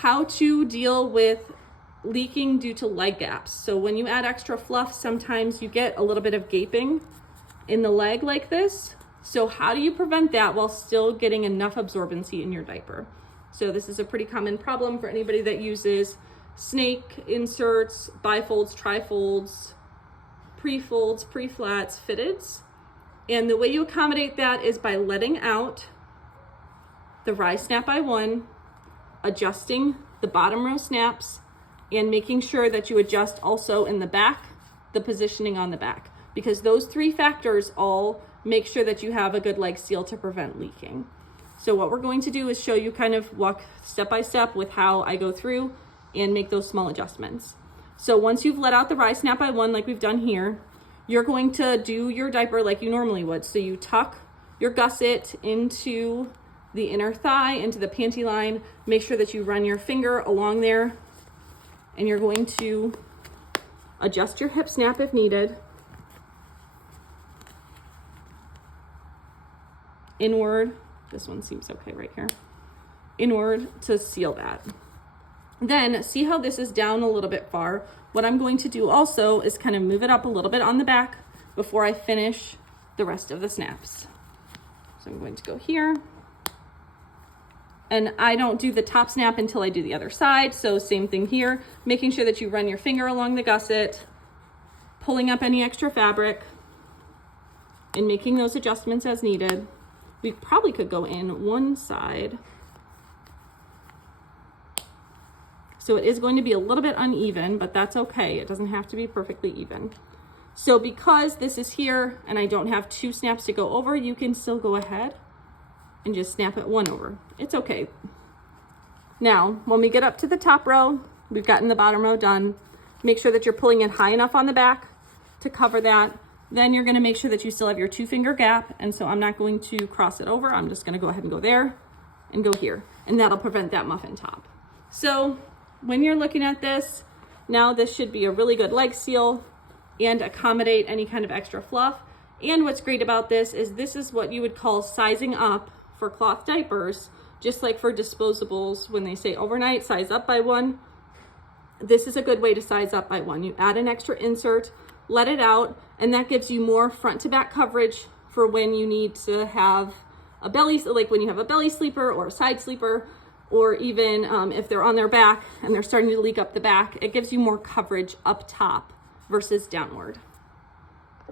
how to deal with leaking due to leg gaps. So when you add extra fluff, sometimes you get a little bit of gaping in the leg like this. So how do you prevent that while still getting enough absorbency in your diaper? So this is a pretty common problem for anybody that uses snake inserts, bifolds, trifolds, pre-folds, pre-flats, fitteds. And the way you accommodate that is by letting out the rise snap by one, adjusting the bottom row snaps, and making sure that you adjust also in the back, the positioning on the back, because those three factors all make sure that you have a good leg seal to prevent leaking. So what we're going to do is show you kind of walk step by step with how I go through and make those small adjustments. So once you've let out the rise snap by one, like we've done here, you're going to do your diaper like you normally would. So you tuck your gusset into the inner thigh, into the panty line, make sure that you run your finger along there, and you're going to adjust your hip snap if needed. Inward, this one seems okay right here. Inward to seal that. Then see how this is down a little bit far. What I'm going to do also is kind of move it up a little bit on the back before I finish the rest of the snaps. So I'm going to go here. And I don't do the top snap until I do the other side. So same thing here, making sure that you run your finger along the gusset, pulling up any extra fabric, and making those adjustments as needed. We probably could go in one side. So it is going to be a little bit uneven, but that's okay. It doesn't have to be perfectly even. So because this is here and I don't have two snaps to go over, you can still go ahead and just snap it one over. It's okay. Now, when we get up to the top row, we've gotten the bottom row done. Make sure that you're pulling it high enough on the back to cover that. Then you're gonna make sure that you still have your 2-finger gap. And so I'm not going to cross it over. I'm just gonna go ahead and go there and go here. And that'll prevent that muffin top. So when you're looking at this, now this should be a really good leg seal and accommodate any kind of extra fluff. And what's great about this is what you would call sizing up for cloth diapers, just like for disposables, when they say overnight, size up by one. This is a good way to size up by one. You add an extra insert, let it out, and that gives you more front to back coverage for when you need to have a belly, like when you have a belly sleeper or a side sleeper, or even if they're on their back and they're starting to leak up the back, it gives you more coverage up top versus downward.